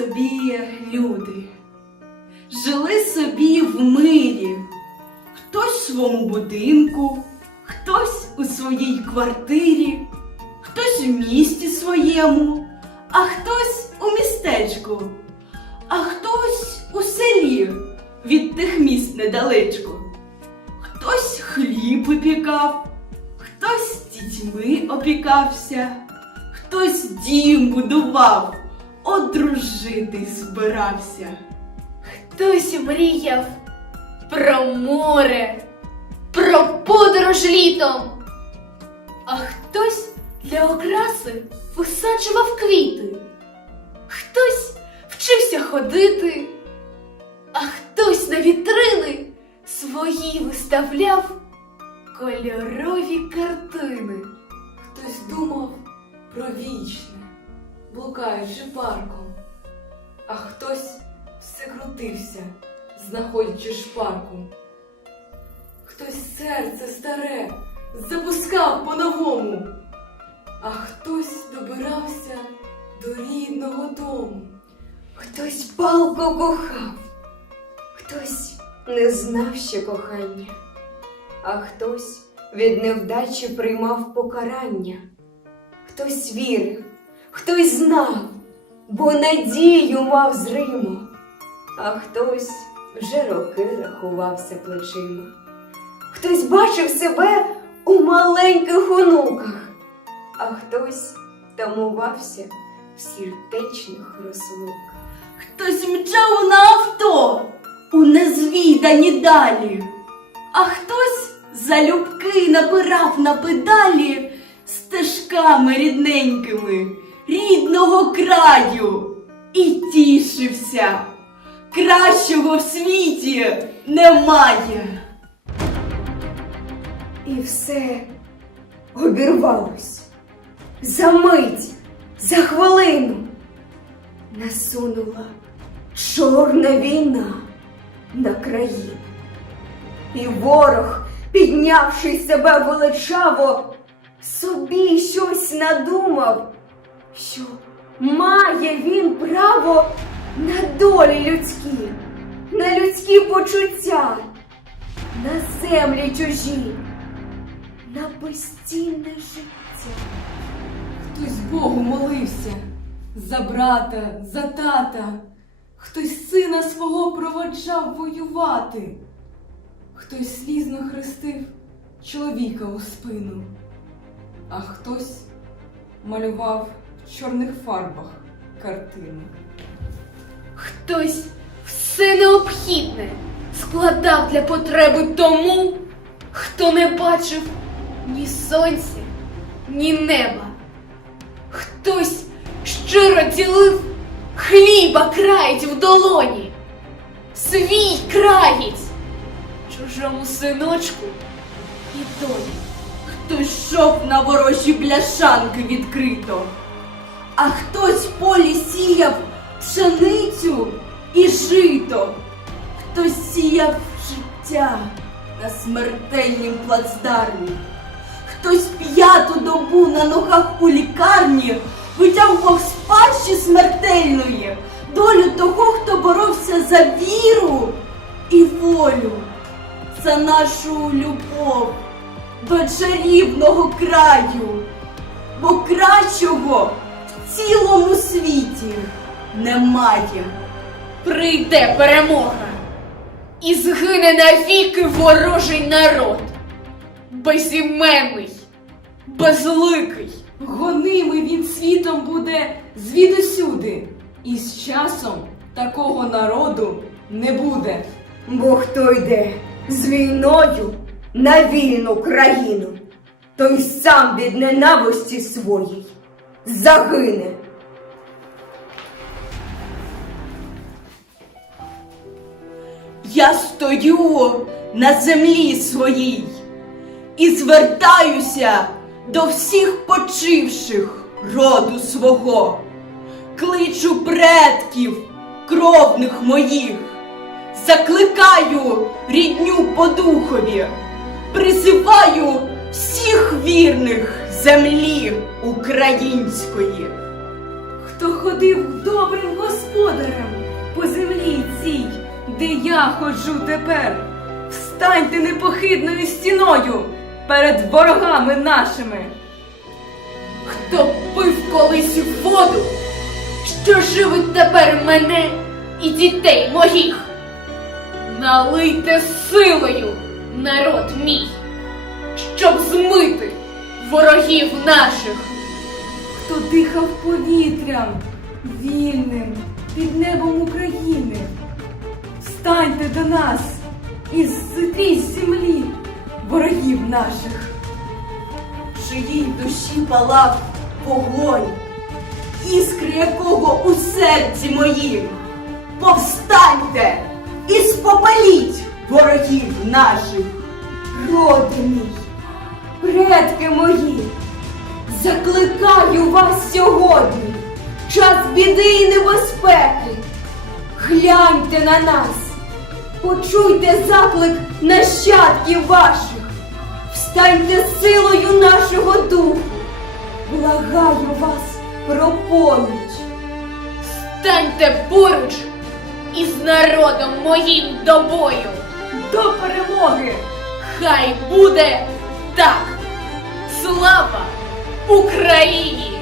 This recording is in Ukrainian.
Собі люди, жили собі в мирі, хтось в своєму будинку, хтось у своїй квартирі, хтось у місті своєму, а хтось у містечку, а хтось у селі від тих міст недалечко. Хтось хліб випікав, хтось дітьми опікався, хтось дім будував, одружити збирався. Хтось мріяв про море, про подорож літом, а хтось для окраси висаджував квіти, хтось вчився ходити, а хтось на вітрини свої виставляв кольорові картини. Хтось думав про вічне, блукаючи парком, а хтось все крутився, знаходячи шпарку. Хтось серце старе запускав по-новому, а хтось добирався до рідного дому. Хтось палко кохав, хтось не знав ще кохання, а хтось від невдачі приймав покарання. Хтось вірив, хтось знав, бо надію мав зримо, а хтось вже роки рахувався плечима. Хтось бачив себе у маленьких онуках, а хтось тамувався в сіртечних розлуках. Хтось мчав на авто у незвідані далі, а хтось залюбки набирав на педалі стежками рідненькими рідного краю і тішився. Кращого в світі немає. І все обірвалось. За мить, за хвилину насунула чорна війна на країну. І ворог, піднявши себе величаво, собі щось надумав, що? Має він право на долі людські, на людські почуття, на землі чужі, на безцінне життя. Хтось Богу молився за брата, за тата, хтось сина свого проводжав воювати, хтось слізно хрестив чоловіка у спину, а хтось малював чорних фарбах картину. Хтось все необхідне складав для потреби тому, хто не бачив ні сонця, ні неба. Хтось щиро ділив хліба краєць в долоні, свій краєць чужому синочку і долі. Хтось йшов на ворожі бляшанки відкрито, а хтось полі сіяв пшеницю і жито, хтось сіяв життя на смертельнім плацдармі, хтось п'яту добу на ногах у лікарні витягував з пащі смертельної долю того, хто боровся за віру і волю, за нашу любов до чарівного краю, бо кращого цілому світі немає. Прийде перемога і згине навіки ворожий народ, безіменний, безликий. Гонимий він світом буде звідусюди, і з часом такого народу не буде. Бо хто йде з війною на вільну країну, той сам від ненависті своїй загине. Я стою на землі своїй і звертаюся до всіх почивших роду свого, кличу предків кровних моїх, закликаю рідню по духові, призиваю всіх вірних землі української. Хто ходив добрим господарем по землі цій, де я ходжу тепер. Встаньте непохитною стіною перед ворогами нашими. Хто пив колись воду, що живить тепер мене і дітей моїх. Налийте силою, народ мій, щоб змити ворогів наших. хто дихав повітрям вільним під небом України. Встаньте до нас і зітріть землі ворогів наших. чиїй душі палав вогонь, іскри якого у серці моїм. Повстаньте і спопаліть ворогів наших. Роди мій, предки мої, закликаю вас сьогодні, час біди і небезпеки. Гляньте на нас, почуйте заклик нащадків ваших, встаньте силою нашого духу. Благаю вас про поміч. Станьте поруч із народом моїм до бою. До перемоги! Хай буде так. Слава Україні!